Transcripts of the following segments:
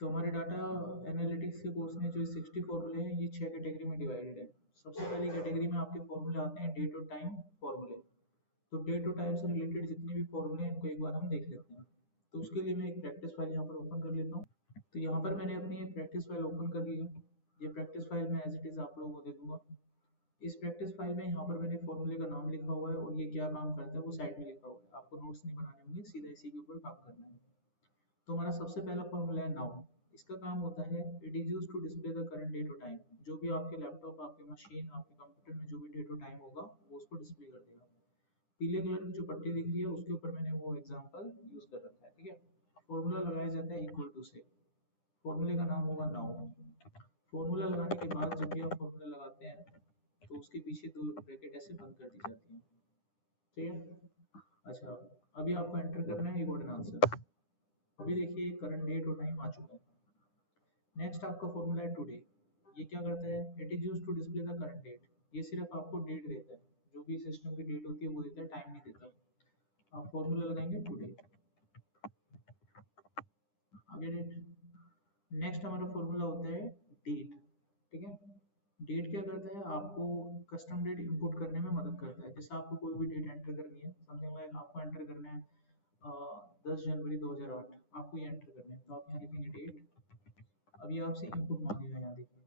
तो हमारे data analytics के कोर्स में जो 60 फॉर्मूले हैं ये 6 कैटेगरी में डिवाइडेड है। सबसे पहली कैटेगरी में आपके फॉर्मूले आते हैं डेट और टाइम फॉर्मूले। तो डेट और टाइम से रिलेटेड जितने भी फॉर्मूले हैं इनको एक बार हम देख लेते हैं। तो उसके लिए मैं एक प्रैक्टिस फाइल यहाँ पर ओपन कर लेता हूँ। तो यहाँ पर मैंने अपनी एक प्रैक्टिस फाइल ओपन कर ली है। ये प्रैक्टिस फाइल मैं एज इट इज़ आप लोगों को दे दूंगा। इस प्रैक्टिस फाइल में यहाँ पर मैंने फॉर्मूले का नाम लिखा हुआ है और ये क्या काम करता है वो साइड में लिखा हुआ है। आपको नोट्स नहीं बनाने होंगे, सीधा इसी के ऊपर काम करना है। तो हमारा सबसे पहला फॉर्मूला है नाउ। इसका काम होता है it is used to display the current date और टाइम। जो भी आपके लैपटॉप, आपके मशीन, आपके कंप्यूटर में जो भी डेट और टाइम होगा वो उसको डिस्प्ले कर देगा। पीले कलर की जो पट्टी दिख रही है उसके ऊपर मैंने वो एग्जांपल यूज कर रखा है, ठीक है। फॉर्मूला लगाया जाता है इक्वल टू से। फॉर्मूले का नाम होगा नाउ। फॉर्मूला लगाने के बाद जब भी आप फॉर्मूला लगाते हैं तो उसके पीछे दो ब्रैकेट ऐसे बंद कर दी जाती हैं, ठीक है। अच्छा, अभी आपको एंटर करना है इक्वल आंसर। अभी देखिए करंट डेट और टाइम आ चुका है। नेक्स्ट आपका फॉर्मूला है टुडे। ये क्या करता है, it is used to display the current date. ये सिर्फ आपको डेट देता है, जो भी सिस्टम की डेट होती है वो देता है, टाइम नहीं देता। आप फॉर्मूला लगाएंगे टुडे, आगे डेट। नेक्स्ट हमारा फॉर्मूला होता है डेट, ठीक है। डेट क्या करता है, आपको कस्टम डेट इंपुट करने में मदद करता है। जैसे आपको कोई भी डेट एंटर करनी है, समथिंग लाइक आपको एंटर करना है 10 जनवरी 2008, आपको ये एंटर करना है तो आप यहाँ लिखेंगे डेट। अब ये आपसे इनपुट मांगेगा, यहाँ देखिए।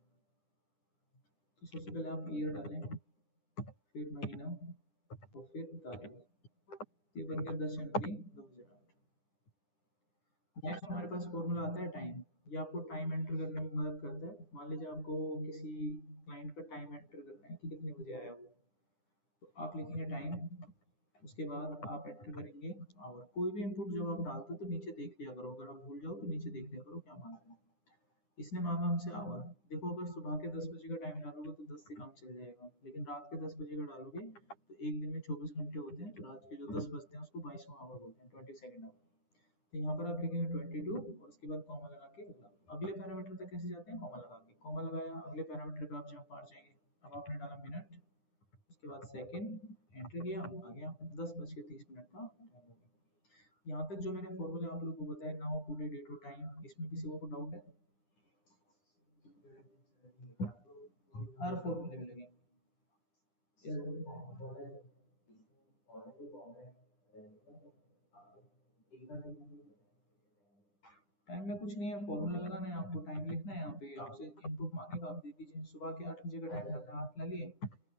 तो सबसे पहले आप ईयर डालें, फिर महीना और फिर तारीख। ये बन गया 10 जनवरी 2008। नेक्स्ट हमारे पास फॉर्मूला आता है टाइम। ये आपको टाइम एंटर करने में मदद करता है। मान लीजिए आपको किसी क्लाइंट का टाइम एंटर करना है कि कितने बजे आया वो, तो आप लिखेंगे टाइम, उसके बाद आप एंटर करेंगे आवर। कोई भी इनपुट जब आप डालते हो तो नीचे देख लिया करो, अगर आप भूल जाओ तो नीचे देख लिया करो क्या मांगा है। इसने मांगा हमसे आवर। देखो अगर सुबह के 10 बजे का टाइम डालोगे तो 10 से काम चल जाएगा, लेकिन रात के 10 बजे का डालोगे तो एक दिन में 24 घंटे होते हैं, तो रात के जो 10 बजते हैं उसको 22वां आवर बोलते हैं, 22nd आवर। तो यहाँ पर आप लिखेंगे 22 और उसके बाद कॉमा लगा के अगला। अगले पैरामीटर तक कैसे जाते हैं, कॉमा लगा के। कॉमा लगाया, अगले पैरामीटर पे आप जंप मार जाएंगे। अब आपने डाला मिनट, उसके बाद सेकंड, एंटर किया, आ गया 10:30 का टाइम हो गया। यहाँ तक जो मैंने फॉर्मूला आप लोगों को बताया नाउ टुडे डेट और टाइम, इसमें किसी को डाउट है? हर फॉर्मूले में लगेंगे। टाइम में कुछ नहीं है, फॉर्मूला लगाना है आपको, टाइम लिखना है। यहाँ पे आपसे इनपुट मांगेगा, आप दे दीजिए। सुबह के 8 बजे का टाइम डालना है, 8 ला लिए,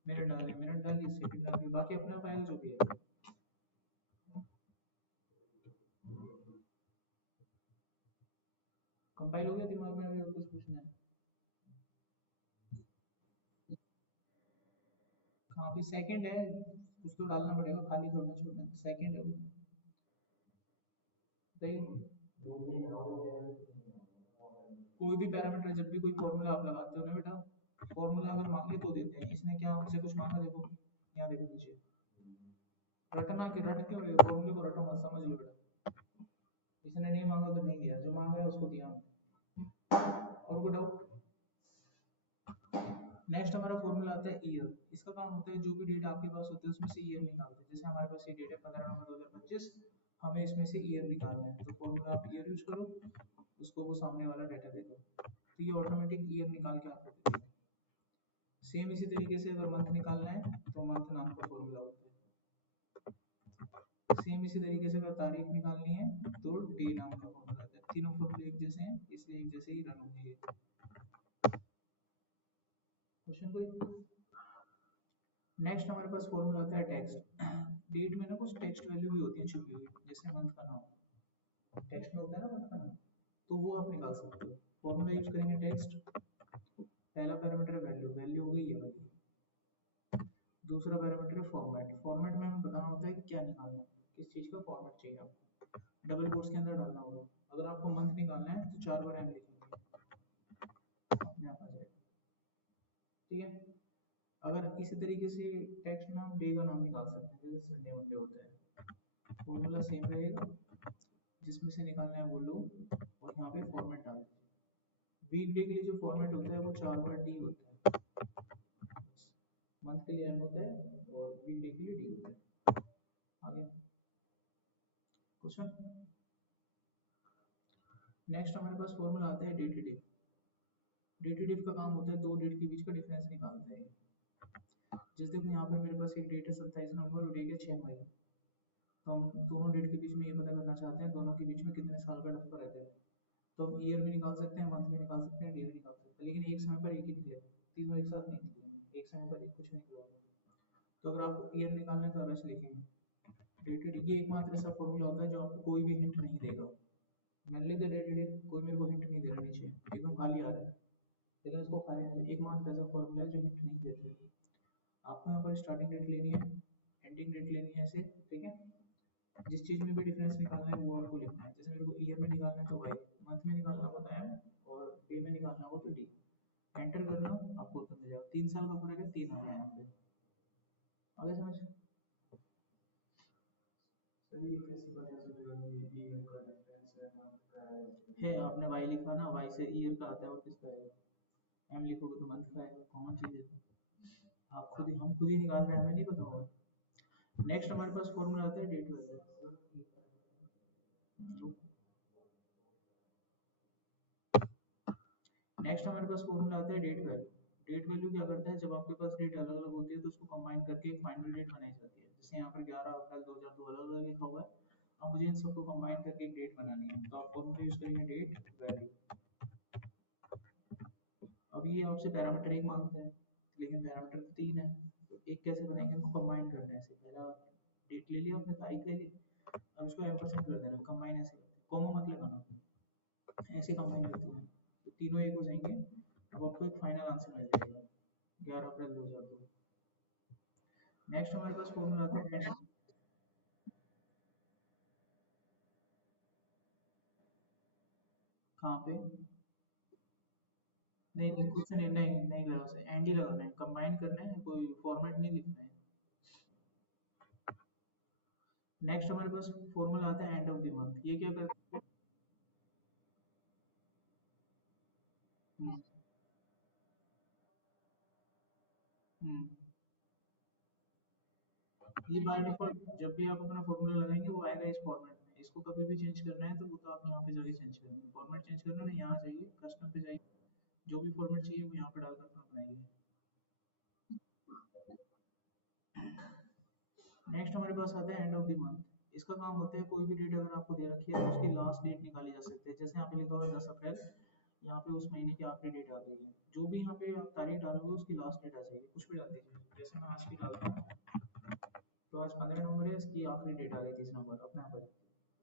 मिनट डालिए, सेकंड डालिए, बाकी अपने आप आएगा जो भी है। कंपाइल हो गया दिमाग में, अभी और कुछ पूछना है? हाँ, अभी सेकंड है, कुछ तो डालना पड़ेगा, खाली थोड़ा छोड़ना। सेकंड है वो, सही। कोई भी पैरामीटर, जब भी कोई फॉर्मूला आप लगाते हो ना बेटा, फॉर्मूला अगर मांगे तो देते हैं। इसने क्या हमसे कुछ मांगा, देखो यहाँ देखो नीचे, रटना के रट क्यों रहे हो, फॉर्मूले को रटो मत, समझ लो बेटा। इसने नहीं मांगा तो नहीं दिया, जो मांगा है उसको दिया हमने। और कोई डाउट? नेक्स्ट हमारा फॉर्मूला आता है ईयर। इसका काम होता है जो भी डेट आपके पास होते हैं उसमें से ईयर निकालते हैं। जैसे हमारे पास ये डेट है 15 नवंबर 2025, हमें इसमें से ईयर निकालना है, तो फॉर्मूला आप ईयर यूज करो, उसको वो सामने वाला डाटा दे दो, तो ये ऑटोमेटिक ईयर निकाल के आपको दे देगा। सेम इसी तरीके से अगर मंथ निकालना है तो मंथ नाम का फॉर्मूला होता है। सेम इसी तरीके से अगर तारीख निकालनी है तो डे नाम का फॉर्मूला होता है। तीनों फॉर्मूले एक जैसे हैं, इसलिए एक जैसे ही रन होंगे ये। क्वेश्चन कोई? नेक्स्ट हमारे पास फॉर्मूला आता है टेक्स्ट। डेट में ना कुछ टेक्स्ट वैल्यू भी होती है छुपी हुई, जैसे मंथ का नाम टेक्स्ट में होता है ना, मंथ का नाम, तो वो आप निकाल सकते हो। फॉर्मूला यूज करेंगे टेक्स्ट। पहला पैरामीटर वैल्यू, वैल्यू हो गई ये वाली। दूसरा पैरामीटर है फॉर्मेट। फॉर्मेट में हमें बताना होता है कि क्या निकालना है, किस चीज का फॉर्मेट चाहिए आपको। डबल कोट्स के अंदर डालना होगा। अगर आपको मंथ निकालना है तो 4 बार एम लिखेंगे, अपने आप आ जाएगा, ठीक है। अगर इसी तरीके से टेक्स्ट में हम डे का नाम निकाल सकते हैं, जैसे संडे मंडे होता है। फॉर्मूला सेम रहेगा, जिसमें से निकालना है वो लो और यहाँ पे फॉर्मेट डाल दीजिए। वीक डे के लिए जो फॉर्मेट होता है वो 4 बार डी होता है, मंथ के लिए एम होता है और वीक डे के लिए डी होता है। आगे क्वेश्चन। नेक्स्ट हमारे पास फॉर्मूला आता है डेटिव। डेटिव का काम होता है दो डेट के बीच का डिफरेंस निकालना है। जैसे देखो यहाँ पर मेरे पास एक डेट है 27 नवंबर और एक है 6 मई। तो हम दोनों डेट के बीच में ये पता करना चाहते हैं दोनों के बीच में कितने साल का डिफरेंस है। तो हम ईयर भी निकाल सकते हैं, मंथ भी निकाल सकते हैं, डे भी निकाल सकते हैं, लेकिन एक समय पर एक ही निकलेगा, तीनों एक साथ नहीं निकलेंगे, एक समय पर एक कुछ निकलेगा। तो अगर आपको ईयर निकालना है तो आप ऐसे लिखेंगे डेटेड। ये एकमात्र ऐसा फॉर्मूला होता है जो आपको कोई भी हिंट नहीं देगा। मैंने लिख दिया डेटेड, कोई मेरे को हिंट नहीं दे रहा, नीचे एकदम खाली आ रहा है, लेकिन इसको खाली नहीं, एकमात्र ऐसा फॉर्मूला है जो हिंट नहीं देते। आपको यहाँ पर स्टार्टिंग डेट लेनी है, एंडिंग डेट लेनी है ऐसे, ठीक है। जिस चीज़ में भी डिफरेंस निकालना है वो आपको लिखना है। जैसे मेरे को ईयर में निकालना है तो वाई, मंथ में निकालना होता है और डे में निकालना हो तो डी। एंटर करना, आपको उत्तर मिल जाएगा। 3 साल का फर्क है, 3 आ गया यहाँ पे। आगे समझ सही कैसे पता चलेगा कि ईयर का डिफरेंस है मंथ का है? आपने वाई लिखा ना, वाई से ईयर का आता है और किसका आएगा, एम लिखोगे तो मंथ का आएगा, कॉमन चीज है। आप खुद ही, हम खुद ही निकाल रहे हैं, हमें नहीं पता होगा। नेक्स्ट हमारे पास फॉर्मूला आता है डेट वैल्यू। नेक्स्ट हमारे पास फॉर्मूला आता है डेट वैल्यू। डेट वैल्यू क्या करता है, जब आपके पास डेट अलग अलग होती है तो उसको कंबाइन करके एक फाइनल डेट बनाई जाती है। जैसे यहाँ पर 11 अप्रैल 2002 अलग अलग लिखा हुआ है, अब मुझे इन सबको कंबाइन करके एक डेट बनानी है, तो आप फॉर्मूला यूज करेंगे डेट वैल्यू। अब ये आपसे पैरामीटर एक मांगता है, लेकिन पैरामीटर तो 3 है, तो एक कैसे बनाएंगे, इनको कंबाइन करना है। ऐसे पहला डेट ले लिया आपने, तारीख ले ली, अब इसको एम्परसेंड कर देना, कंबाइन ऐसे करते हैं, कॉमा मत लगाना, ऐसे कंबाइन करते हैं तो तीनों एक हो जाएंगे। अब आपको एक फाइनल आंसर मिल जाएगा 11 अप्रैल 2002। नेक्स्ट हमारे पास फॉर्मूला आता है कहाँ पे, नहीं नहीं कुछ नहीं, नहीं नहीं लगा से एंड ही लगाना है, कंबाइन करना है, कोई फॉर्मेट नहीं लिखना है। नेक्स्ट हमारे पास फॉर्मूला आता है एंड ऑफ द मंथ। ये क्या करता है, हम्म, हम्म, ये बाय डिफॉल्ट जब भी आप अपना फॉर्मूला लगाएंगे वो आएगा इस फॉर्मेट में। इसको कभी भी चेंज करना है तो वो तो आप यहाँ पे जाके चेंज करेंगे। फॉर्मेट चेंज करना है, यहाँ जाइए कस्टम पे जाइए, जो भी फॉर्मेट चाहिए वो यहाँ पे डालकर अपना बनाइए। नेक्स्ट हमारे पास आता है एंड ऑफ द मंथ। इसका काम होता है कोई भी डेट अगर आपको दे रखी है तो उसकी लास्ट डेट निकाली जा सकती है। जैसे यहाँ पे लिखा हुआ है 10 अप्रैल, यहाँ पे उस महीने की आखिरी डेट आ गई है, जो भी यहाँ पे आप तारीख डालोगे उसकी लास्ट डेट आ जाएगी, कुछ भी डाल दीजिए। जैसे मैं आज की डालता हूँ तो आज 15 नवंबर है, इसकी आखिरी डेट आ गई 30 नवंबर, अपने यहाँ पर।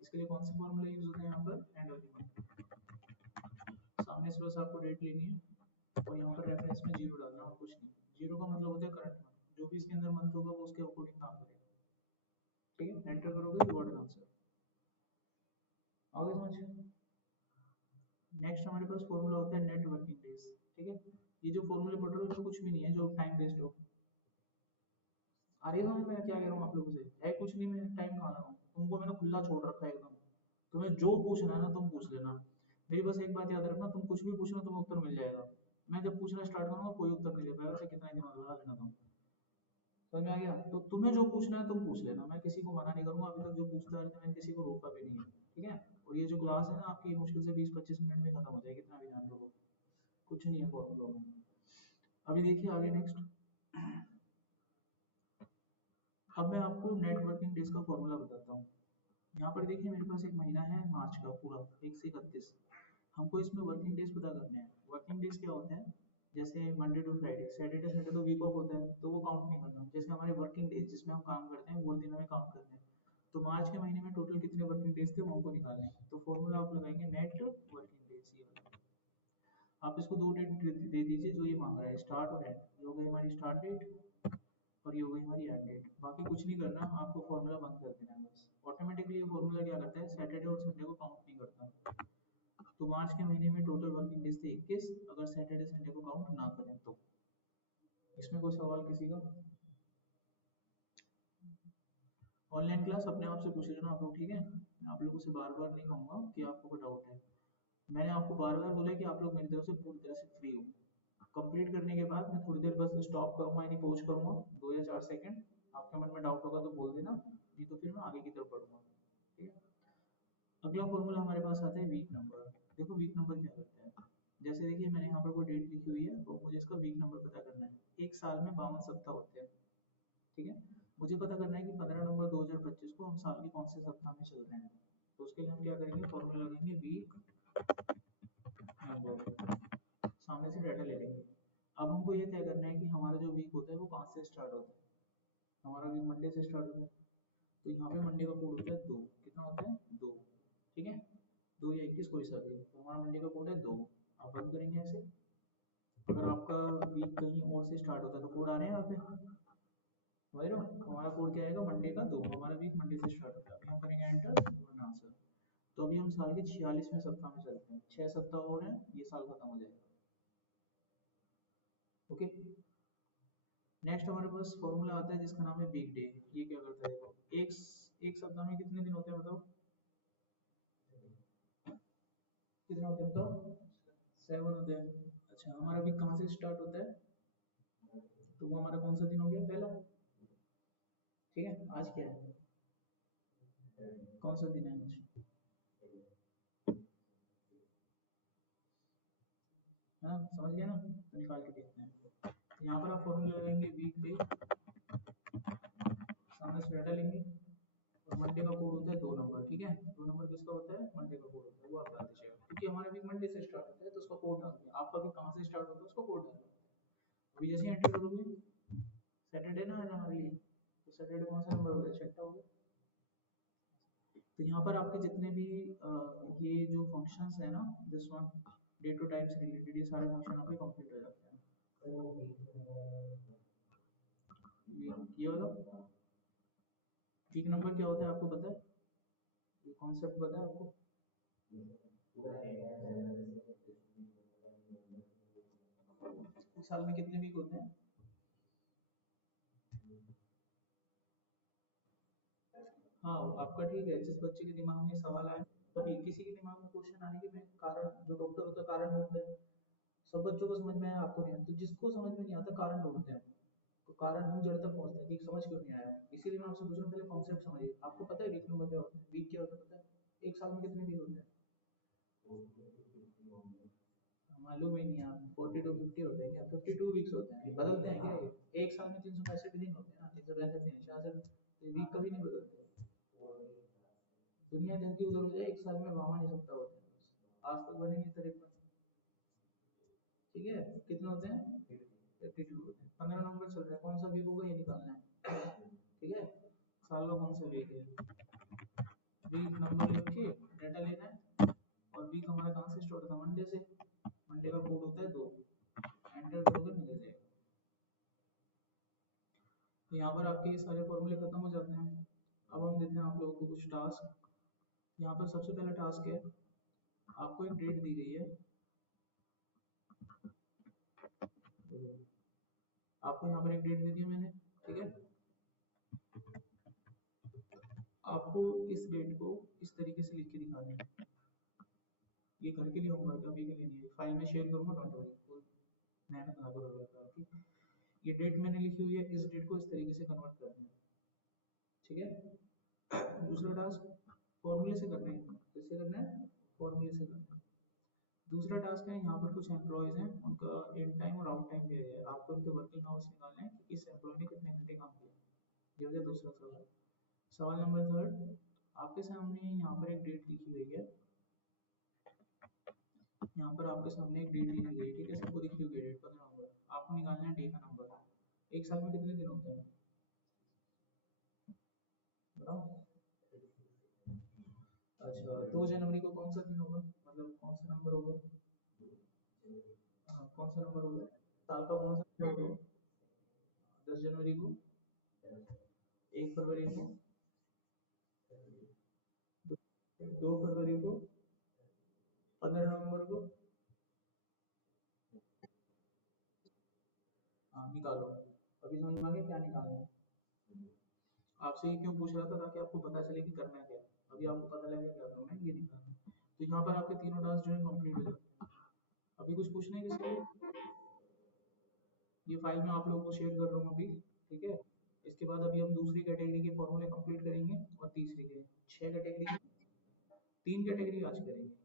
इसके लिए कौन सी फॉर्मूला यूज होता है यहाँ पर, एंड ऑफ द मंथ। सामने से बस आपको डेट लेनी है और यहाँ पर रेफरेंस में जीरो डालना और कुछ नहीं। जीरो का मतलब होता है करंट मंथ, जो भी इसके अंदर मंथ होगा वो उसके अकॉर्डिंग काम करेगा। ठीक है, एंटर करोगे तो वर्ड आंसर। आगे समझिए। नेक्स्ट हमारे पास फॉर्मूला होता है नेट वर्किंग डेज। ठीक है, ये जो फॉर्मूले पढ़ रहे हो इसमें कुछ भी नहीं है जो टाइम वेस्ट हो। आ रही है समझ में मैं क्या कह रहा हूँ आप लोगों से, है कुछ नहीं, मैं टाइम कहाँ लगा हूँ, तुमको मैंने खुला छोड़ रखा है एकदम। तुम्हें जो पूछना है ना तुम पूछ लेना। मेरी बस एक बात याद रखना, तुम कुछ भी पूछना तुम्हें उत्तर मिल जाएगा। मैं जब पूछना स्टार्ट करूंगा कोई उत्तर नहीं दे पाएगा, वैसे कितना ही दिमाग लगा लेना तुम। समझ में आ गया, तो तुम्हें जो पूछना है तुम पूछ लेना, मैं किसी को मना नहीं करूंगा। अभी तक जो पूछता है मैंने किसी को रोका भी नहीं है। ठीक है, और ये जो क्लास है ना आपकी मुश्किल से 20-25 मिनट में खत्म हो जाएगी, इतना भी ध्यान रखो। कुछ नहीं है प्रॉब्लम। अभी देखिए आगे नेक्स्ट। अब मैं आपको नेटवर्किंग डेज का फॉर्मूला बताता हूँ। यहाँ पर देखिए मेरे पास एक महीना है मार्च का पूरा 1 से 31। हमको इसमें वर्किंग डेज पता करने हैं। वर्किंग डेज क्या होते हैं, जैसे Monday to Friday, Saturday Sunday तो वीक ऑफ होता है तो वो काउंट नहीं करना। जैसे हमारे वर्किंग डेज जिसमें हम काम करते हैं वो दिन हमें काउंट करने हैं। तो मार्च के महीने में टोटल कितने वर्किंग डेज थे वो हमको निकालने हैं। तो फॉर्मूला आप लगाएंगे नेट वर्किंग डेज, ये वाला। आप इसको दो डेट दे दीजिए जो ये मांग रहा है, स्टार्ट और एंड। ये हो गई हमारी स्टार्ट डेट और ये हो गई हमारी एंड डेट। बाकी कुछ नहीं करना, आपको फॉर्मूला बंद कर देना है बस। ऑटोमेटिकली ये फॉर्मूला क्या करता है, सैटरडे और संडे को काउंट नहीं करता। तो मार्च के महीने में टोटल वर्किंग डेज थे 21, अगर सैटरडे संडे को काउंट ना करें तो। इसमें कोई सवाल किसी का? ऑनलाइन क्लास अपने आप से पूछ लेना आप लोग, ठीक है। मैं आप लोगों से बार बार नहीं कहूंगा कि आपको कोई डाउट है। मैंने आपको बार बार बोला कि आप लोग मेरी तरफ से पूरी तरह से फ्री हो। कंप्लीट करने के बाद मैं थोड़ी देर बस स्टॉप करूंगा, यानी पॉज करूंगा 2 या 4 सेकंड। आपके मन में डाउट होगा तो बोल देना, नहीं तो फिर मैं आगे की तरफ बढ़ूंगा। ठीक है, अगला फॉर्मूला हमारे पास आता है वीक नंबर। देखो वीक नंबर क्या करता है, जैसे देखिए मैंने यहाँ पर कोई डेट लिखी हुई है और मुझे इसका वीक नंबर पता करना है। एक साल में 52 सप्ताह होते हैं, ठीक है। मुझे पता करना है कि 15 नवंबर 2025 को हम साल के कौन से सप्ताह में चल रहे हैं। तो उसके लिए हम क्या करेंगे, फॉर्मूला लगाएंगे वीक नंबर, सामने से डाटा ले लेंगे। अब हमको ये तय करना है कि हमारा जो वीक होता है वो कहाँ से स्टार्ट होता है। हमारा वीक मंडे से स्टार्ट होता है, तो यहाँ पे मंडे का कोड होता है 2। कितना होता है 2, ठीक है। 2 या 21 कोई सा भी, तो हमारा मंडे का कोड है 2। आप बंद करेंगे ऐसे। अगर आपका वीक कहीं और से स्टार्ट होता है तो कोड आ रहे हैं यहाँ पे, समझ रहे हो। हमारा कोड क्या आएगा, मंडे का 2, हमारा वीक मंडे से स्टार्ट होता है। अभी हम करेंगे एंटर, वन आंसर। तो अभी हम साल के 46वें सप्ताह में चलते हैं, 6 सप्ताह और हैं, ये साल खत्म हो जाएगा। ओके, नेक्स्ट हमारे पास फॉर्मूला आता है जिसका नाम है वीक डे। ये क्या करता है, देखो एक सप्ताह में कितने दिन होते हैं बताओ, कितने होते हैं बताओ, 7 होते हैं। अच्छा, हमारा वीक कहाँ से स्टार्ट होता है, तो वो हमारा कौन सा दिन हो गया, पहला, ठीक है। आज क्या है, कौन सा दिन है आज, है ना, समझ गया ना। तो निकाल के देखते हैं। तो यहाँ पर आप फॉर्मूला लगाएंगे वीक डे, सामने से डाटा लेंगे, और मंडे का कोड होता है 2 नंबर, ठीक है। 2 नंबर किसका होता है, मंडे का कोड होता है, वो आप डाल दीजिएगा, क्योंकि हमारा वीक मंडे से स्टार्ट होता है तो उसका कोड डाल दिया। आपका वीक कहाँ से स्टार्ट होता है उसका कोड डाल दिया। अभी जैसे एंटर करोगे, सैटरडे ना आज हमारे लिए, तो सैटरडे कौन सा नंबर हो गया, 6 हो गया। तो यहाँ पर आपके जितने भी ये जो फंक्शंस है ना, this one, day to time से रिलेटेड, ये सारे फंक्शन आपके कंप्लीट हो जाते हैं। ये वाला वीक नंबर क्या होता है आपको पता है, ये कॉन्सेप्ट पता है आपको। एक साल में कितने वीक होते हैं, हाँ आपका ठीक है। जिस बच्चे के दिमाग में सवाल आए, तभी किसी के दिमाग में क्वेश्चन आने के मैं कारण, जो डॉक्टर होता है कारण ढूंढते हैं। सब बच्चों को समझ में आया, आपको नहीं आया, तो जिसको समझ में नहीं आता कारण ढूंढते हैं। तो कारण हम जड़ तक पहुंचते हैं कि समझ क्यों नहीं आया। इसीलिए मैं आपसे पूछ रहा हूँ, पहले कॉन्सेप्ट समझिए। आपको पता है वीक नंबर क्या होता है, वीक क्या होता है पता है, एक साल में कितने वीक होते हैं, मालूम ही नहीं। आप 40 to 50 होते हैं क्या, 52 वीक्स होते हैं, ये बदलते हैं क्या ये? एक साल में 365 दिन होते हैं ना, 365 66, वीक कभी नहीं बदलते। दुनिया धरती उधर हो जाए, एक साल में 52 ही सप्ताह होते हैं, आज तक बने नहीं 53, ठीक है। कितने होते हैं, 52 होते हैं। 15 नवंबर चल रहा है, कौन सा वीक होगा ये निकालना है, ठीक है। साल का कौन सा वीक है, वीक नंबर लिख के डाटा लेना है। और वीक हमारा कहाँ से स्टार्ट होता है, मंडे से। मंडे का कोड होता है 2, एंटर करोगे मिल जाएगा। तो यहाँ पर आपके ये सारे फॉर्मूले खत्म हो जाते हैं। अब हम देते हैं आप लोगों को कुछ टास्क। यहाँ पर सबसे पहला टास्क है, आपको एक डेट दी गई है, आपको यहाँ पर एक डेट दे दी है मैंने, ठीक है। आपको इस डेट को इस तरीके से लिख के दिखाना है। ये घर के लिए होमवर्क, अभी के लिए नहीं है, फाइल में शेयर करूंगा, डोंट वरी, फुल मेहनत ना करो आपकी। ये डेट मैंने लिखी हुई है, इस डेट को इस तरीके से कन्वर्ट करना है, ठीक है। दूसरा टास्क फॉर्मूले से करना है, किससे करना है, फॉर्मूले से करना है। दूसरा टास्क है, यहाँ पर कुछ एम्प्लॉयज हैं, उनका इन टाइम और आउट टाइम दिया गया है, आपको उनके वर्किंग आवर्स निकालने हैं कि इस एम्प्लॉय ने कितने घंटे काम किया। ये हो गया दूसरा सवाल। सवाल नंबर थर्ड, आपके सामने यहाँ पर एक डेट लिखी गई है, यहाँ पर आपके सामने एक डेट लिखी गई है, ठीक है। सबको दिखी हुई है डेट, 15 नंबर। आपको निकालना है डे का नंबर। एक साल में कितने दिन होते हैं बताओ। अच्छा, 2 जनवरी को कौन सा दिन होगा, मतलब कौन सा नंबर होगा, हाँ कौन सा नंबर होगा, साल का कौन सा नंबर होगा, 10 जनवरी को, 1 फरवरी को, 2 फरवरी को, 15 नवंबर को। हाँ निकालो। अभी समझ में आ गया क्या निकालना है। आपसे ये क्यों पूछ रहा था, ताकि आपको पता चले कि करना क्या है। अभी आपको पता लगे क्या करना है, ये निकालना है। तो यहाँ पर आपके तीनों टास्क जो है कंप्लीट हो जाते हैं। अभी कुछ पूछना है किसी को, ये फाइल मैं आप लोगों को शेयर कर रहा हूँ अभी, ठीक है। इसके बाद अभी हम दूसरी कैटेगरी के फॉर्मूले कंप्लीट करेंगे, और तीसरी के 6 कैटेगरी, 3 कैटेगरी आज करेंगे।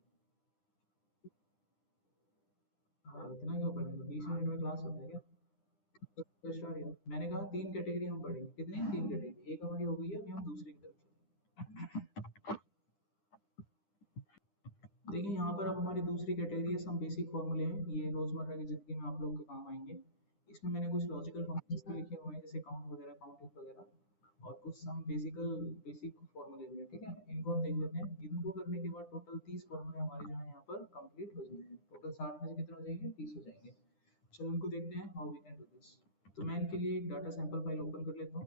एडवांस होता है क्या? तो स्टार्ट किया मैंने कहा 3 कैटेगरी हम पढ़ेंगे, कितनी 3 कैटेगरी, एक हमारी हो गई है, अभी हम दूसरी की तरफ चलते हैं। देखिए यहाँ पर अब हमारी दूसरी कैटेगरी है, सम बेसिक फॉर्मूले हैं, ये रोजमर्रा की जिंदगी में आप लोगों के काम आएंगे। इसमें मैंने कुछ लॉजिकल फंक्शंस भी लिखे हुए हैं जैसे काउंट वगैरह, काउंटिंग वगैरह, और कुछ सम बेसिक फॉर्मूले भी है, ठीक है, इनको हम देख लेते हैं। इनको करने के बाद टोटल 30 फॉर्मूले हमारे जो है यहाँ पर कंप्लीट हो जाएंगे। टोटल 60 में से कितने हो जाएंगे, 30 हो जाएंगे। चलो इनको देखते हैं how we can do this. तो मैं इनके लिए एक डाटा सैंपल फाइल ओपन कर लेता हूँ।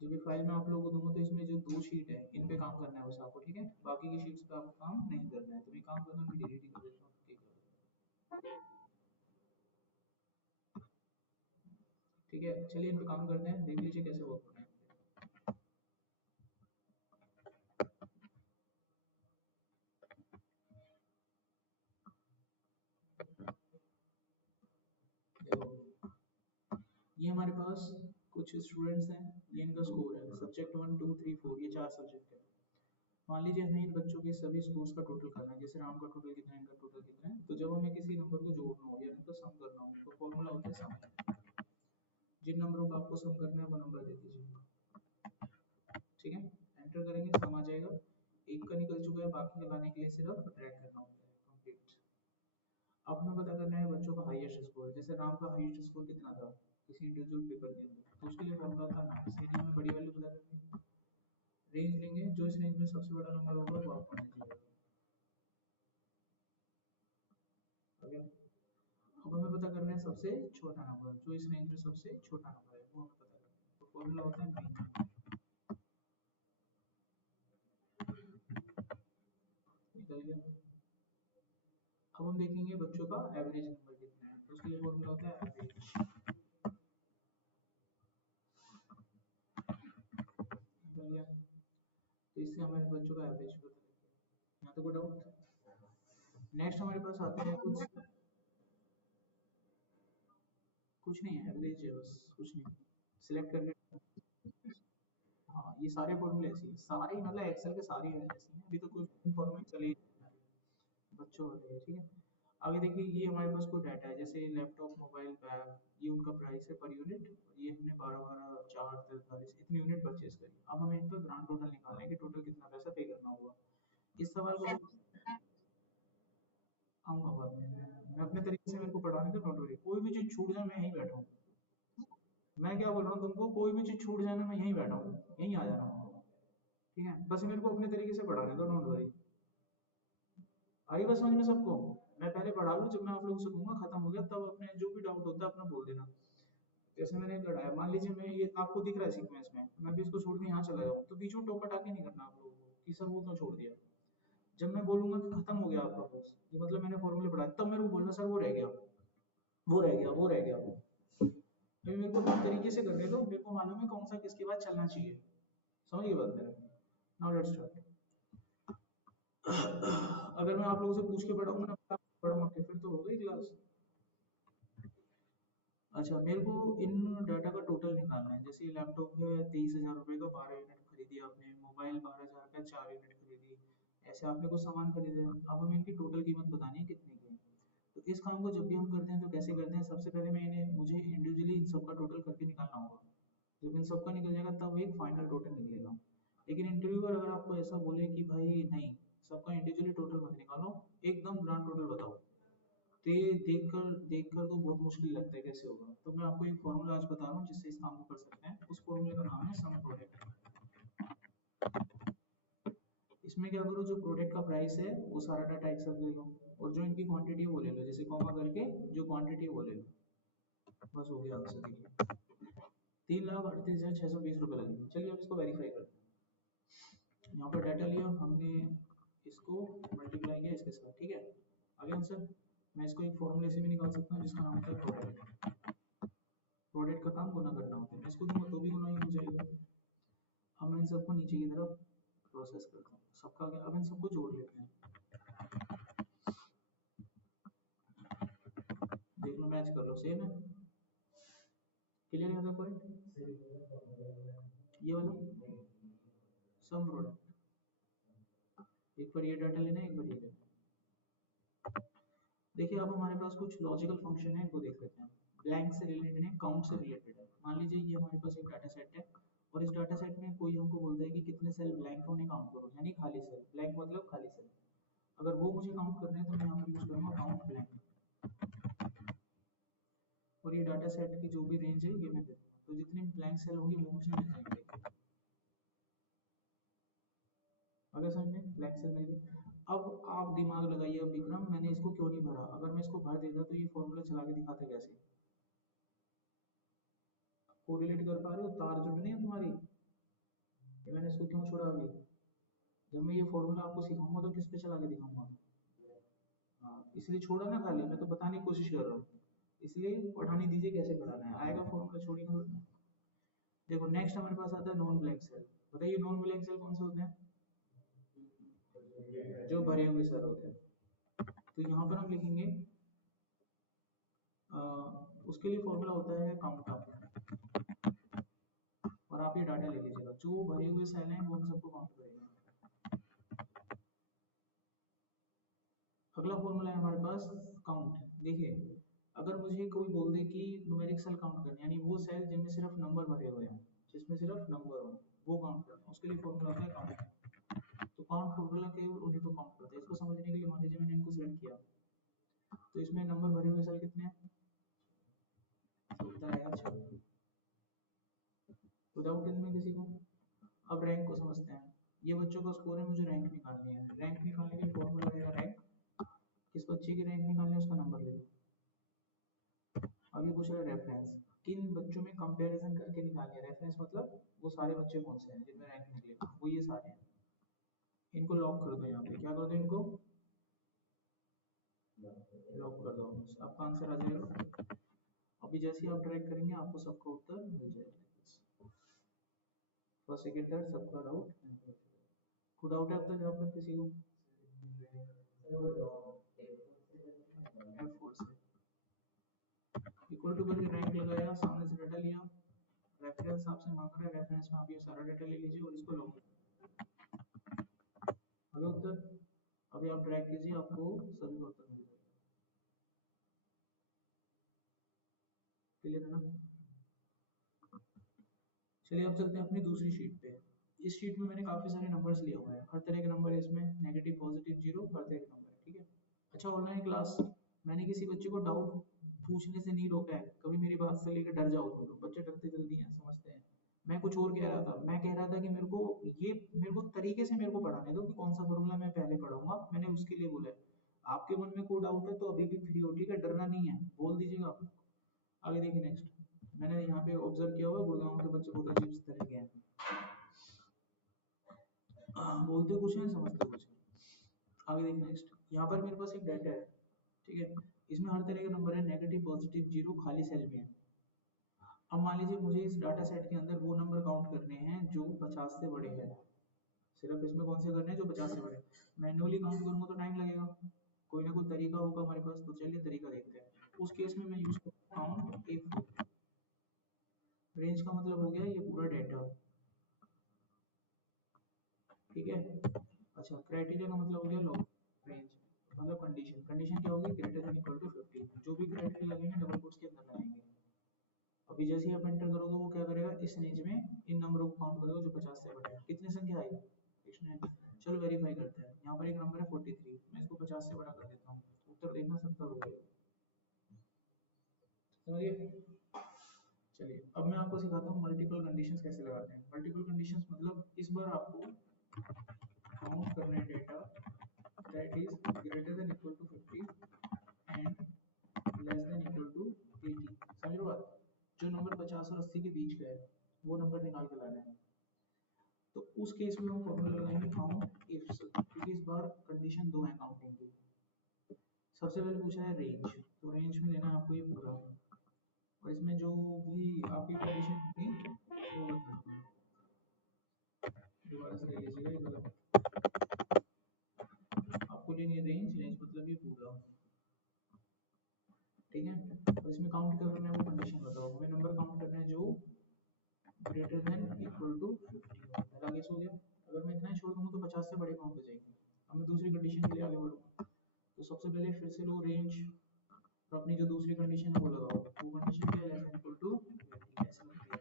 जो भी फाइल मैं आप लोगों को दूंगा तो इसमें जो 2 शीट है इन पे काम करना है बस आपको, ठीक है, बाकी की शीट्स पे आपको काम नहीं करना है। तो मैं काम करना, मैं डिलीट ही कर देता हूँ, ठीक है। ठीक है, चलिए इन पे काम करते हैं, देख लीजिए कैसे वर्क होना है। देखो ये हमारे पास कुछ स्टूडेंट्स हैं, ये इनका स्कोर है, सब्जेक्ट 1 2 3 4, ये 4 सब्जेक्ट है। मान लीजिए हमें इन बच्चों के सभी स्कोर्स का टोटल करना है, जैसे राम का टोटल कितना है, इनका टोटल कितना है। तो जब हमें किसी नंबर को जोड़ना हो या इनका सम करना हो तो फॉर्मूला होता है सम। जिन नंबरों का आपको सम करना है वो नंबर दे दीजिए, ठीक है, एंटर करेंगे सम आ जाएगा। एक का निकल चुका है, बाकी निकालने के लिए सिर्फ ड्रैग करना होता है, कंप्लीट। अब हमें पता करना है बच्चों का हाईएस्ट स्कोर, जैसे राम का हाईएस्ट स्कोर कितना था किसी इंडिविजुअल पेपर के अंदर, तो उसके लिए फॉर्मूला था ना, इसलिए हमें बड़ी वैल्यू पता करनी है। रेंज लेंगे, जो इस रेंज में सबसे बड़ा नंबर होगा वो आपको दीजिएगा। ओके, अब हमें पता करना है सबसे छोटा नंबर, जो इस रेंज में सबसे छोटा नंबर है वो हमें पता करना है। तो फॉर्मूला होता है मीन, निकल गया। अब हम देखेंगे बच्चों का एवरेज नंबर कितना है, तो उसके लिए फॉर्मूला होता है एवरेज, निकल गया। तो इससे हमारे बच्चों का एवरेज पता लगेगा। यहाँ तो कोई डाउट? नेक्स्ट हमारे पास आते हैं कुछ नहीं है, एवरेज है बस, कुछ नहीं। सिलेक्ट करके, हाँ ये सारे फॉर्मूले ऐसे ही सारे ही, मतलब एक्सेल के सारे हैं ऐसे हैं, अभी तो कुछ फॉर्मूले चले ही नहीं रहे हैं बच्चों वाले हैं, ठीक है। आगे देखिए ये हमारे पास कोई डाटा है, जैसे लैपटॉप, मोबाइल, बैग, ये उनका प्राइस है पर यूनिट, और ये हमने 12 12 4 43 इतनी यूनिट परचेज करी। अब हमें इनका ग्रांड टोटल निकालना है कि टोटल कितना पैसा पे करना होगा। इस सवाल को आऊंगा बाद में, मैं अपने तरीके से, मेरे को पढ़ाने दो, डोंट वरी, कोई भी चीज छूट जाए मैं यहीं बैठा हूँ। मैं क्या बोल रहा हूँ तुमको, कोई भी चीज छूट जाए ना मैं यहीं बैठा हूँ, यहीं आ जाना, ठीक है, बस मेरे को अपने तरीके से पढ़ाने दो, डोंट वरी। आई बात समझ में सबको? मैं पहले पढ़ा लूँ, जब मैं आप लोगों से कहूंगा खत्म हो गया तब अपने जो भी डाउट होता है अपना बोल देना। जैसे मैंने लड़ाया, मान लीजिए मैं ये आपको दिख रहा है सीक्वेंस में, मैं भी इसको छोड़ के यहाँ चला जाऊँ, तो बीच में टोका टाकी नहीं करना आप लोगों को कि सर वो क्यों छोड़ दिया। जब मैं बोलूंगा कि खत्म हो गया आपका कोर्स, ये मतलब मैंने फॉर्मूले पढ़ाया, तब मेरे को बोलना सर वो रह गया, वो रह गया, वो रह गया। तो मेरे को अपने तरीके से करने दो, मेरे को मालूम है कौन सा किसके बाद चलना चाहिए। समझ गए बात मेरे? Now let's start. अगर मैं आप लोगों से पूछ के पढ़ाऊंगा ना, पढ़ाऊंगा फिर तो हो गई क्लास। अच्छा, मेरे को इन डाटा का टोटल निकालना है, जैसे लैपटॉप है 23,000 रुपये का, 12 यूनिट खरीदी आपने, मोबाइल 12,000 का 4 यूनिट खरीदी, ऐसे आपने कुछ सामान खरीदे। अब हमें इनकी टोटल कीमत बतानी है कितनी की है। तो इस काम को जब भी हम करते हैं तो कैसे करते हैं, सबसे पहले मैं इन्हें, मुझे इंडिविजुअली इन सबका टोटल करके निकालना होगा। जब इन सबका निकल जाएगा तब एक फाइनल टोटल निकलेगा। लेकिन इंटरव्यूअर अगर आपको ऐसा बोले कि भाई नहीं, सबका इंडिविजुअली टोटल मत निकालो, एकदम ग्रांड टोटल बताओ, तो ये देखकर तो बहुत मुश्किल लगता है कैसे होगा। तो मैं आपको एक फॉर्मूला आज बता रहा हूँ जिससे इस काम को कर सकते हैं, उस फॉर्मूले का नाम है सम प्रोडक्ट। इसमें क्या करो, जो प्रोडक्ट का प्राइस है वो सारा डाटा एक साथ ले लो, और जो इनकी क्वांटिटी है वो ले लो, जैसे कॉमा करके जो क्वांटिटी है वो ले लो, बस हो गया आंसर। देखिए 3,38,620 रुपये लगेंगे। चलिए अब इसको वेरीफाई करते हैं। यहाँ पर डाटा लिया हमने, इसको मल्टीप्लाई किया इसके साथ, ठीक है, आगे आंसर। मैं इसको एक फॉर्मूले से भी निकाल सकता हूँ जिसका नाम होता है प्रोडक्ट। प्रोडक्ट का काम गुना करना होता है, मैं इसको दूंगा तो भी गुना ही हो जाएगा। अब मैं इन सबको नीचे की तरफ प्रोसेस करता हूँ, सबका अब इन सबको जोड़ लेते हैं, देख लो मैच कर लो, सेम है, क्लियर है पॉइंट? ये वाला सम प्रोडक्ट, एक बार ये डाटा लेना है, एक बार ये लेना है। देखिए अब हमारे पास कुछ लॉजिकल फंक्शन है, इनको देख लेते हैं। ब्लैंक से रिलेटेड है, काउंट से रिलेटेड है। मान लीजिए ये हमारे पास एक डाटा सेट है और इस डाटा सेट में कोई हमको बोलता है कि कितने सेल ब्लैंक है उन्हें काउंट करो, यानी खाली सेल। ब्लैंक मतलब खाली सेल। अगर वो मुझे काउंट करना है तो मैं यहाँ पर यूज करूँगा काउंट ब्लैंक, और ये डाटा सेट की जो भी रेंज है ये मैं दे दूँगा, तो जितनी ब्लैंक सेल होंगी वो मुझे मिल जाएंगे। अगर समझ में ब्लैंक सेल मिल गए। अब आप दिमाग लगाइए, अब विक्रम मैंने इसको क्यों नहीं भरा, अगर मैं इसको भर देता तो ये फॉर्मूला चला के दिखाता कैसे? कोरिलेट कर पा रहे हो, तार जुड़ रही है तुम्हारी? ये मैंने इसको क्यों छोड़ा अभी? जब मैं ये फॉर्मूला आपको सिखाऊंगा तो किस पे चला के दिखाऊंगा? हाँ, इसलिए छोड़ा ना खाली, मैं तो बताने की कोशिश कर रहा हूँ। इसलिए पढ़ाने दीजिए कैसे पढ़ाना है, आएगा फॉर्मूला छोड़िए ना। देखो नेक्स्ट हमारे पास आता है नॉन ब्लैंक सेल। बताइए नॉन ब्लैंक सेल कौन से होते हैं? जो भरे हुए सेल होते हैं। तो यहाँ पर हम लिखेंगे उसके लिए फॉर्मूला होता है काउंट अप, और आप ये डाटा ले लीजिएगा, जो भरे हुए सेल हैं वो हम सबको काउंट करेंगे। अगला फॉर्मूला है हमारे पास काउंट। देखिए अगर मुझे कोई बोल दे कि न्यूमेरिक सेल काउंट करना, यानी वो सेल जिनमें सिर्फ नंबर भरे हुए हैं, जिसमें सिर्फ नंबर हो, वो काउंट करना है, उसके लिए फॉर्मूला होता है काउंट। तो काउंट फॉर्मूला के उन्हीं को काउंट करते हैं। इसको समझने के लिए मान लीजिए मैंने इनको सिलेक्ट किया, तो इसमें नंबर भरे हुए सेल कितने हैं? उत्तर आएगा 6। विदाउट इनमें किसी को। अब रैंक को समझते हैं। ये बच्चों का स्कोर है, मुझे रैंक निकालनी है। रैंक निकालने के लिए फॉर्मूला रहेगा रैंक। किस बच्चे की रैंक निकालनी है उसका नंबर ले लो। अब ये पूछ रहा है रेफरेंस, किन बच्चों में कंपैरिजन करके निकालनी है। रेफरेंस मतलब वो सारे बच्चे कौन से हैं जिनमें रैंक निकलेगा, वो ये सारे हैं। इनको लॉक कर दो, यहाँ पे क्या कर दो, इनको लॉक कर दो, आपका आंसर आ जाएगा। अभी जैसे ही आप ट्रैक करेंगे आपको सबका उत्तर मिल जाएगा। फर्स्ट सेकंड थर्ड सबका डाउट। खुद डाउट है अब तक यहाँ पर किसी को? F4 से इक्वल टू करके रैंक लगाया, सामने से डाटा लिया, रेफरेंस आपसे मांग रहा है, रेफरेंस में आप ये सारा डाटा ले लीजिए और इसको लॉक कर दो। उत्तर अभी आप ट्रैक कीजिए, आपको सभी का उत्तर मिल जाएगा। क्लियर है ना? चलिए अब चलते हैं अपनी दूसरी शीट पे। इस शीट में मैंने काफी सारे नंबर्स लिए हुए हैं, हर तरह के नंबर है इसमें, नेगेटिव पॉजिटिव जीरो, हर तरह के नंबर है। ठीक है, अच्छा ऑनलाइन क्लास, मैंने किसी बच्चे को डाउट पूछने से नहीं रोका है। कभी मेरी बात से लेकर डर जाओ तुम लोग, बच्चे डरते जल्दी हैं, समझते हैं। मैं कुछ और कह रहा था, मैं कह रहा था कि मेरे को तरीके से मेरे को पढ़ाने दो कि कौन सा फॉर्मूला मैं पहले पढ़ाऊंगा, मैंने उसके लिए बोला है। आपके मन में कोई डाउट है तो अभी भी फ्री हो, ठीक है, डरना नहीं है, बोल दीजिएगा। आगे देखिए नेक्स्ट, मैंने यहाँ पे ऑब्जर्व किया हुआ गुड़गांव के बच्चे बहुत अजीब से तरह के हैं, बोलते कुछ है समझते कुछ है। आगे देखिए नेक्स्ट, यहाँ पर मेरे पास एक डाटा है, ठीक है, इसमें हर तरह के नंबर है, नेगेटिव पॉजिटिव जीरो, खाली सेल में है। अब मान लीजिए मुझे इस डाटा सेट के अंदर वो नंबर काउंट करने हैं जो 50 से बड़े हैं। सिर्फ इसमें कौन से करने हैं जो 50 से बड़े। मैन्युअली काउंट करूंगा तो टाइम लगेगा, कोई ना कोई तरीका होगा हमारे पास, तो चलिए तरीका देखते हैं। उस केस में मैं यूज करूंगा काउंट इफ। रेंज का मतलब हो गया ये पूरा डेटा, ठीक है। अच्छा क्राइटेरिया का मतलब हो गया लॉग, रेंज मतलब कंडीशन, कंडीशन क्या होगी, ग्रेटर देन इक्वल टू 50। जो भी क्राइटेरिया लगेंगे डबल कोट्स के अंदर लगाएंगे। अभी जैसे ही आप एंटर करोगे वो क्या करेगा, इस रेंज में इन नंबरों को काउंट करेगा जो 50 से बड़े हैं। कितनी संख्या आई? 190। चलो वेरीफाई करते हैं, यहाँ पर एक नंबर है 43, मैं इसको 50 से बड़ा कर देता हूँ, उत्तर देखना 70 हो गया। समझिए। चलिए अब मैं आपको सिखाता हूँ मल्टीपल कंडीशंस कैसे लगाते हैं। मल्टीपल कंडीशंस मतलब इस बार आपको काउंट करना है data that is greater than equal to 50 and less than equal to 80। समझ लो बात, जो नंबर 50 और 80 के बीच का है वो नंबर निकाल के लाना है। तो उस केस में हम फॉर्मूला लगाएंगे काउंट इफ, क्योंकि इस बार कंडीशन दो है काउंटिंग की। सबसे पहले पूछा है रेंज, तो रेंज में लेना है आपको ये पूरा, और इसमें जो भी आपकी कंडीशन थी वो बताना है। दोबारा से ले लीजिएगा, ये गलत आपको लेनी है रेंज, रेंज मतलब ये पूरा, ठीक है। और इसमें काउंट क्या करना है वो कंडीशन बताओ, हमें नंबर काउंट करना है जो ग्रेटर देन इक्वल टू 50 हो। पहला केस हो गया। अगर मैं इतना ही छोड़ दूंगा तो 50 से बड़े काउंट हो जाएंगे। अब मैं दूसरी कंडीशन के लिए आगे बढ़ूंगा, तो सबसे पहले फिर से लो रेंज, और अपनी जो दूसरी कंडीशन है वो लगाओ, वो कंडीशन क्या है, लेस इक्वल टू 20 ऐसे लिख दिया।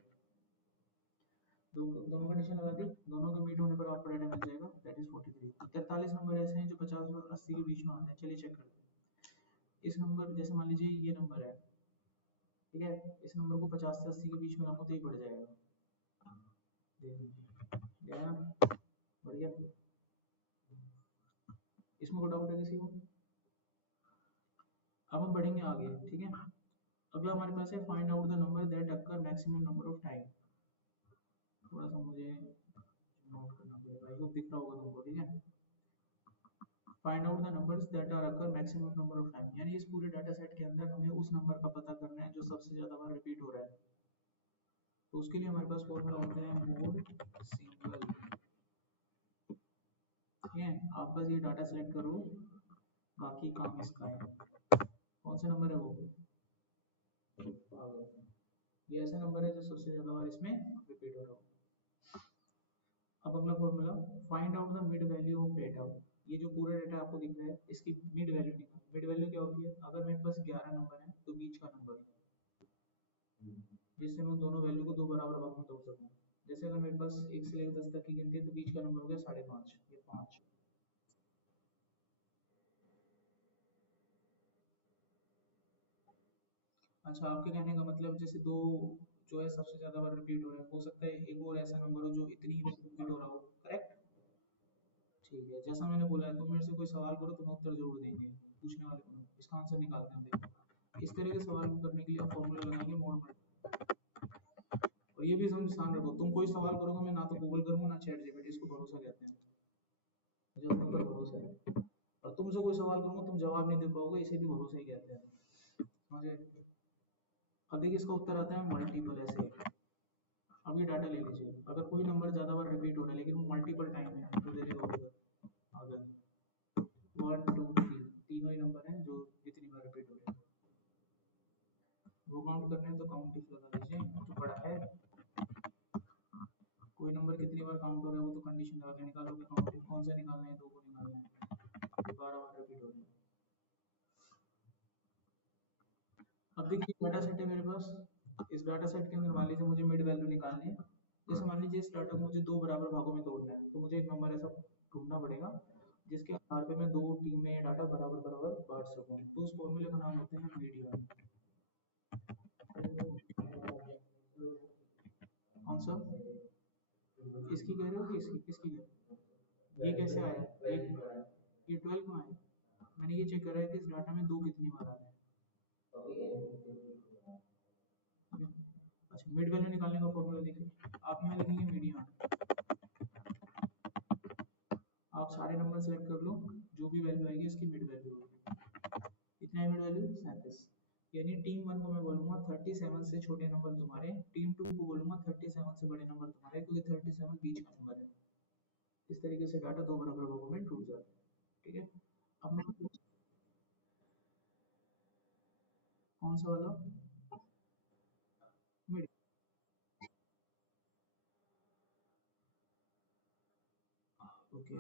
दोनों कंडीशन लगा दी, दोनों के मीट होने पर आपको डाटा मिल जाएगा, दैट इज 43। तो 43 नंबर ऐसे हैं जो 50 और 80 के बीच में आते हैं। चलिए चेक करते हैं। इस नंबर जैसे मान लीजिए ये नंबर है, ठीक है, इस नंबर को 50 से 80 के बीच में लाऊंगा तो ये बढ़ जाएगा, गया, बढ़ गया। इसमें कोई डाउट है किसी को? अब हम बढ़ेंगे आगे, ठीक है। अगला हमारे पास है find out the number that occur maximum number of time. थोड़ा सा मुझे नोट करना पड़ेगा, आई होप दिख रहा होगा तुमको, ठीक है। Find out the numbers that are occur maximum number of time, यानी इस पूरे डाटा सेट के अंदर हमें उस नंबर का पता करना है जो सबसे ज्यादा बार रिपीट हो रहा है। तो उसके लिए हमारे पास फॉर्मूला होता है मोड सिंगल, ठीक है। आप बस ये डाटा सेलेक्ट करो, बाकी काम इसका है। कौन सा नंबर है वो? ये ऐसा नंबर है जो सबसे ज्यादा बार इसमें रिपीट हो रहा हो। अब अगला formula, find out the mid value of data. ये जो पूरा डेटा आपको दिख रहा है इसकी मिड वैल्यू निकालो। मिड वैल्यू क्या होती है? अगर मेरे पास 11 नंबर है तो बीच का नंबर, जिससे मैं दोनों वैल्यू को दो बराबर भाग में तोड़ सकूं। जैसे अगर मेरे पास 1 से लेकर 10 तक की गिनती है तो बीच का नंबर हो गया 5.5, ये 5। अच्छा, आपके कहने का मतलब जैसे दो जो है सबसे ज्यादा बार रिपीट हो रहा है, हो सकता है एक और ऐसा नंबर हो जो इतनी बार रिपीट हो रहा हो, करेक्ट? ठीक है, जैसा मैंने बोला है, तुम मेरे से कोई सवाल करो तो मैं उत्तर जरूर देंगे, पूछने वाले को इसका आंसर निकालते हैं देखो। इस तरह के सवाल को करने के लिए आप फॉर्मूला लगाएंगे मोड मल्टी। और ये भी ध्यान रखो, तुम कोई सवाल करोगे मैं ना तो गूगल करूंगा ना चैट जीपीटी, इसको भरोसा कहते हैं, मुझे अपने ऊपर भरोसा है। और तुमसे कोई सवाल करूंगा तुम जवाब नहीं दे पाओगे, इसे भी भरोसा ही कहते हैं, समझे? अब देखिए इसका उत्तर आता है मल्टीपल ऐसे। अब ये डाटा ले लीजिए, अगर कोई नंबर ज्यादा बार रिपीट हो रहा है लेकिन वो मल्टीपल टाइम है तो दे देगा उधर अगर 1 2 3 तीनों ही नंबर हैं जो जितनी बार रिपीट हो रहे हैं, वो काउंट करने हैं तो काउंट इफ लगा लीजिए, तो बड़ा है कोई नंबर कितनी बार काउंट हो रहा है वो तो कंडीशन लगा के निकालोगे। काउंट इफ कौन सा निकालना है? दो को निकालना है, 12 बार रिपीट हो रहे हैं। अब देखिए डाटा सेट है मेरे पास, इस डाटा सेट के अंदर मान लीजिए मुझे मिड वैल्यू निकालनी है। जैसे मान लीजिए इस डाटा को मुझे दो बराबर भागों में तोड़ना है तो मुझे एक नंबर ऐसा ढूंढना पड़ेगा जिसके आधार पे मैं दो टीम में डाटा बराबर बराबर बांट सकूं। तो उस फॉर्मूले का नाम होता है मीडियन। कौन सा? इसकी कह रहे हो कि इसकी? किसकी है? ये कैसे आया? ये 12 क्यों आया? मैंने ये चेक करा है कि इस डाटा में दो कितनी बार आ रहे हैं। अच्छा, मिड वैल्यू निकालने का फॉर्मूला देखिए, आप यहाँ लिखेंगे मीडियन। आप सारे नंबर सेलेक्ट कर लो, जो भी वैल्यू आएगी इसकी मिड वैल्यू होगी। कितना है मिड वैल्यू? 37। यानी टीम 1 को मैं बोलूंगा 37 से छोटे नंबर तुम्हारे, टीम 2 को बोलूंगा 37 से बड़े नंबर तुम्हारे, क्योंकि 37 बीच का नंबर है। इस तरीके से डाटा दो बराबर भागों में टूट जाता है, ठीक है। अब मैं कौन सा वाला? मिड। ओके,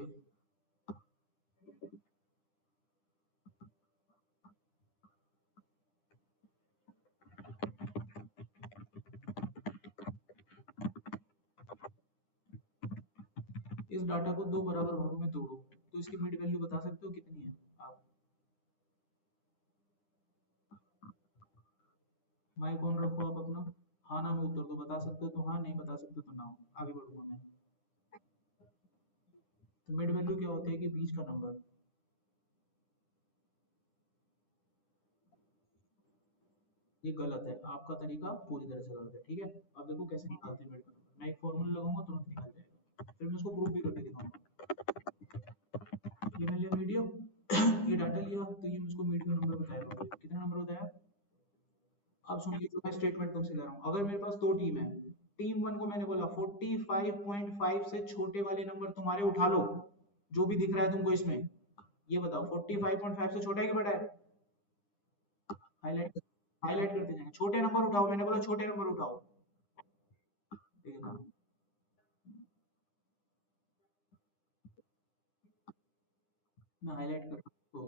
इस डाटा को दो बराबर भागों में तोड़ो तो इसकी मिड वैल्यू बता सकते हो कितनी है आप? माइक ऑन रखो आप अपना, हाँ ना में उत्तर दो, बता सकते हो तो हाँ, नहीं बता सकते तो ना। आगे बढ़ूंगा मैं। तो मिड वैल्यू क्या होती है कि बीच का नंबर। ये गलत है, आपका तरीका पूरी तरह से गलत है, ठीक है। अब देखो कैसे निकालते हैं मिड का नंबर, मैं एक फॉर्मूला लगाऊंगा तुरंत निकल जाएगा, फिर मैं उसको प्रूव भी करके दिखाऊंगा। ये मैंने लिया मीडियम, ये डाटा लिया तो ये मुझको मिड का नंबर बताएगा। कितना नंबर बताया? अब सुनिए जो मैं स्टेटमेंट तुमसे ले रहा हूँ, अगर मेरे पास दो टीम है, टीम 1 को मैंने बोला 45.5 से छोटे वाले नंबर तुम्हारे उठा लो, जो भी दिख रहा है तुमको इसमें, ये बताओ 45.5 से छोटा है कि बड़ा है? हाईलाइट, हाईलाइट करते जाएंगे, छोटे नंबर उठाओ, मैंने बोला छोटे नंबर उठाओ, देखना। मैं हाईलाइट कर तो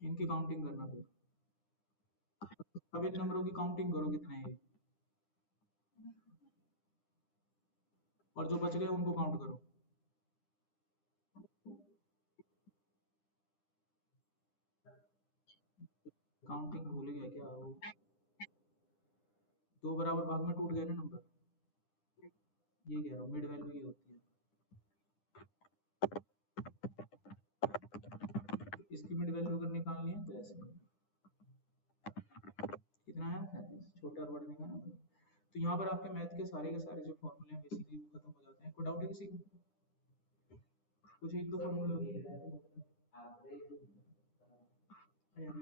इनकी काउंटिंग करना फिर। अब इन नंबरों की काउंटिंग करो कितने हैं, और जो बच गए उनको काउंट करो। काउंटिंग भूल गया क्या वो, दो बराबर भाग में टूट गए ना नंबर, ये कह रहा हूँ, मिड वैल्यू ये होती है। तो इसकी मिड वैल्यू अगर निकालनी है तो ऐसे, कितना है, छोटा और बड़ा निकालना। तो यहाँ पर आपके मैथ के सारे जो फॉर्मूले हैं बेसिकली वो खत्म हो जाते हैं। कोई डाउट है किसी को? कुछ एक दो फॉर्मूले अभी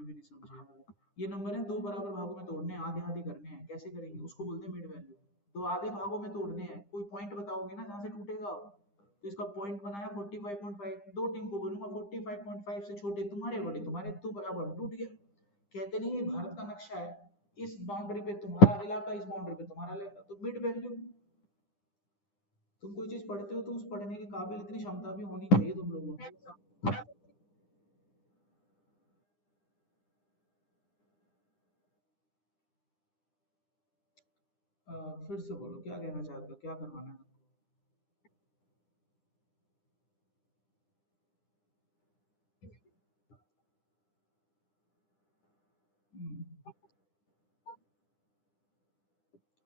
भी नहीं समझे। ये नंबर है दो बराबर भागों में तोड़ने हैं, आधे आधे करने हैं, कैसे करेंगे उसको बोलते हैं मिड वैल्यू। तो आधे भागों में तोड़ने हैं, कोई पॉइंट बताओगे ना जहां से टूटेगा, तो इसका पॉइंट बनाया 45.5, दो टीम को बोलूंगा 45.5 से छोटे तुम्हारे बड़े तुम्हारे दो बराबर टूट गया। कहते नहीं ये भारत का नक्शा है, इस बाउंड्री पे तुम्हारा इलाका, इस बाउंड्री पे तुम्हारा इलाका, तो मिड वैल्यू। तुम कोई चीज पढ़ते हो तो उस पढ़ने के काबिल इतनी क्षमता भी होनी चाहिए तुम लोगों को। फिर से बोलो क्या कहना चाहते हो, क्या करवाना है तुमको?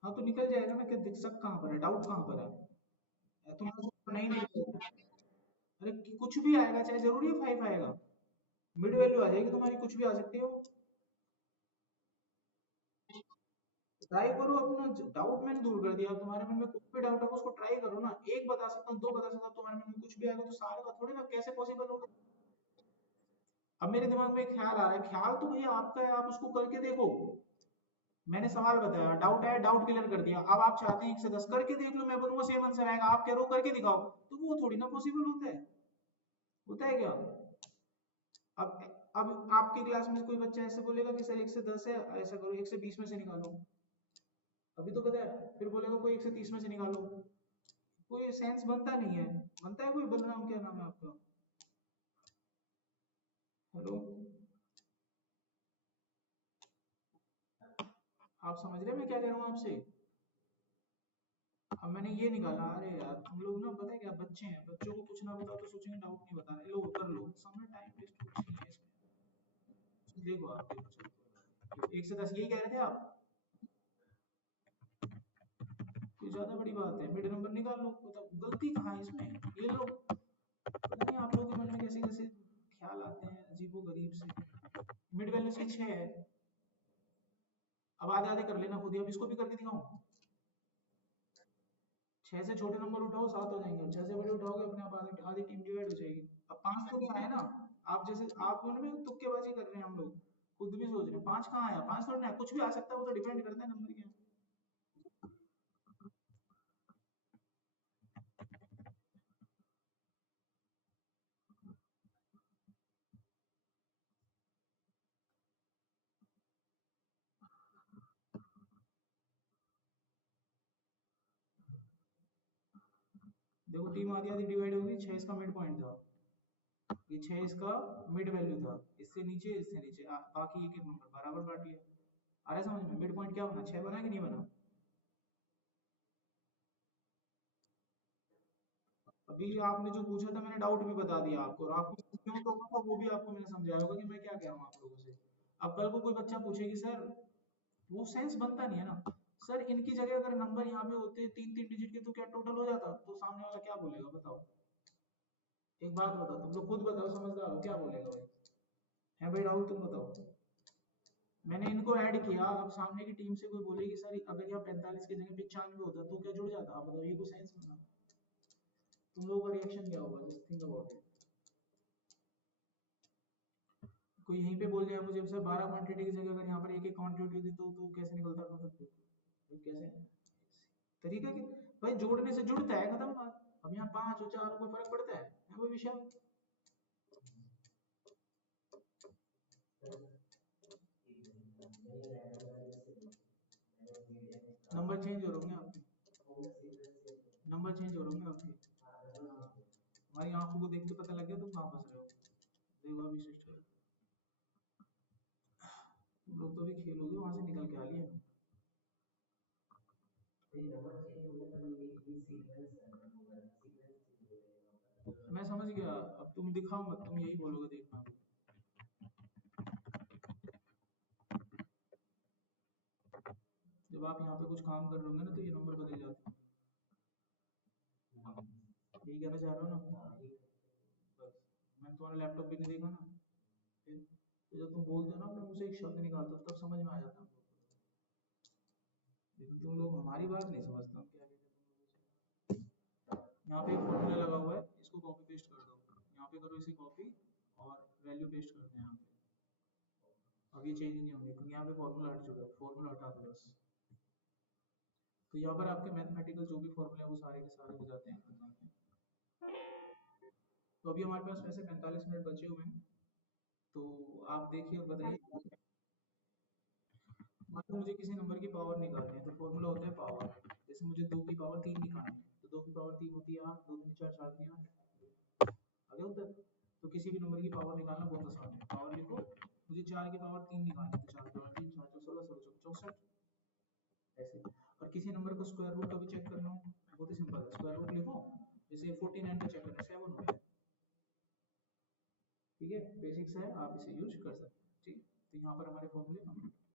हाँ तो निकल जाएगा ना, क्या दिक्कत कहाँ पर है, डाउट कहाँ पर है? तुम्हारा नहीं निकलेगा। अरे कुछ भी आएगा, चाहे जरूरी है 5 आएगा, मिड वैल्यू आ जाएगी तुम्हारी, कुछ भी आ सकती हो। ट्राई करो, अपना डाउट मैंने दूर कर दिया, तुम्हारे मन में कुछ भी डाउट है उसको ट्राई करो ना, एक बता सकता हूँ, दो बता सकता हूँ, तुम्हारे मन में कुछ भी आएगा तो सारे का थोड़ी ना, कैसे पॉसिबल होगा? अब मेरे दिमाग में एक ख्याल आ रहा है, ख्याल तो भैया आपका है, आप उसको करके देखो। मैंने सवाल बताया, डाउट है, डाउट क्लियर कर दिया, अब आप चाहते हैं 1 से 10 करके देख लो, मैं बोलूंगा सेम आंसर आएगा, आप कह रहे हो करके दिखाओ, तो वो थोड़ी ना पॉसिबल होता है। होता है क्या? अब आपकी क्लास में कोई बच्चा ऐसे बोलेगा कि सर 1 से 10 है, ऐसा करो 1 से 20 में से निकालो, अभी तो पता है, फिर बोलेगा कोई 1 से 30 में से निकालो, कोई सेंस बनता नहीं है। बनता है कोई? बलराम क्या नाम है आपका? हेलो, आप समझ रहे हैं मैं क्या कह रहा हूँ आपसे? अब मैंने ये निकाला, अरे यार तुम लोग ना, पता है क्या, बच्चे हैं, बच्चों को कुछ ना बताओ तो सोचेंगे डाउट नहीं बता रहे, लो कर लो, समय टाइम वेस्ट कुछ नहीं है इसमें। देखो आप देखो, चलो 1 से 10 यही कह रहे थे आप, कोई ज्यादा बड़ी बात है, मिड नंबर निकाल लो, मतलब गलती कहाँ है इसमें, ये लो। पता नहीं आप लोगों के मन में कैसे कैसे ख्याल आते हैं अजीबो गरीब से। मिड वैल्यू इसकी 6 है, अब आधे आधे कर लेना खुद ही, अब इसको भी करके दिखाऊं? 6 से छोटे नंबर उठाओ 7 हो जाएंगे, और 6 से बड़े उठाओगे अपने आप आधी आधी टीम डिवाइड हो जाएगी। अब 5 तो क्या है ना, आप जैसे आप में तुक्केबाजी कर रहे हैं, हम लोग खुद भी सोच रहे हैं 5 कहाँ आया, 5 थोड़ा ना, कुछ भी आ सकता है, वो तो डिपेंड करता है नंबर के। देखो टीम आधी आधी डिवाइड होगी, 6 इसका मिड पॉइंट था, ये 6 इसका मिड वैल्यू था, इससे नीचे बाकी एक एक नंबर बराबर बांट लिया। आ रहा है समझ में? मिड पॉइंट क्या बना, 6 बना कि नहीं बना? अभी आपने जो पूछा था मैंने डाउट भी बता दिया आपको, और आपको क्यों टोका था वो भी आपको मैंने समझाया होगा कि मैं क्या कह रहा हूँ आप लोगों से। अब कल को कोई बच्चा पूछे कि सर, वो सेंस बनता नहीं है ना, सर इनकी जगह अगर नंबर यहाँ पे होते 3 3 डिजिट के तो क्या टोटल हो जाता, तो सामने वाला क्या बोलेगा बताओ? एक बात बताओ, तुम लोग खुद बताओ, समझदार हो, क्या बोलेगा भाई? है भाई राहुल, तुम बताओ। मैंने इनको ऐड किया, अब सामने की टीम से कोई बोलेगी सर अगर यहाँ 45 की जगह 95 होता तो क्या जुड़ जाता, आप बताओ, ये कोई सेंस बना? तुम लोगों का रिएक्शन क्या होगा, जस्ट थिंक अबाउट इट। कोई यहीं पे बोल जाए मुझे सर 12 क्वांटिटी की जगह अगर यहाँ पर एक एक क्वांटिटी होती तो कैसे निकलता, मतलब तो कैसे तरीका की, भाई जोड़ने से जुड़ता है, खत्म बात। अब यहाँ 5 और 4 कोई फर्क पड़ता है कोई विषय? नंबर चेंज हो रहे होंगे आपके, नंबर चेंज हो रहे होंगे आपके। हमारी आंखों को देख के पता लग गया तुम कहाँ फंस रहे हो। देखो अभी सिस्टर, तुम लोग तो भी खेलोगे वहां से निकल के तुम दिखाओ मत, तुम यही बोलोगे देखना। जब आप यहाँ पे कुछ काम कर रहे होंगे ना तो ये नंबर बदल जाते हैं। यही कहना चाह रहा हूँ ना। बस मैंने तुम्हारा लैपटॉप भी नहीं देखा ना, फिर तो जब तुम बोलते हो ना अपने मुंह से एक शब्द निकालते हो तब समझ में आ जाता है। लेकिन तुम लोग हमारी बात नहीं समझते, हम क्या कहते हैं तुम लोगों से। यहाँ पे एक फॉर्मूला लगा हुआ है, इसको कॉपी पेस्ट कर दो, यहाँ पे करो इसे कॉपी और वैल्यू पेस्ट कर दो यहाँ पे। अब ये चेंज नहीं होंगे क्योंकि यहाँ पे फॉर्मूला हट चुका है, फॉर्मूला हटा दो बस। तो यहाँ पर आपके मैथमेटिकल जो भी फॉर्मूले हैं वो सारे के सारे हो जाते हैं। तो अभी हमारे पास वैसे 45 मिनट बचे हुए हैं, तो आप देखिए और बताइए। मान लो मुझे किसी नंबर की पावर निकालनी है तो फॉर्मूला होता है पावर। जैसे मुझे 2 की पावर 3 निकालनी है तो 2 की पावर 3 होती है 8, 2 दूनी 4, 4 दूनी 8। आ गया उत्तर। तो किसी भी नंबर की पावर निकालना बहुत आसान है, पावर लिखो। मुझे 4 की पावर 3 निकालनी है तो 4 की पावर 3, 4 4 16, 16 64 ऐसे। और किसी नंबर को स्क्वायर रूट का भी चेक करना हो, बहुत ही सिंपल है, स्क्वायर रूट लिखो। जैसे 49 का चेक करना है 7 हो गया। ठीक है, बेसिक्स है, आप इसे यूज कर सकते हैं। ठीक है, तो यहाँ पर हमारे फॉर्मूले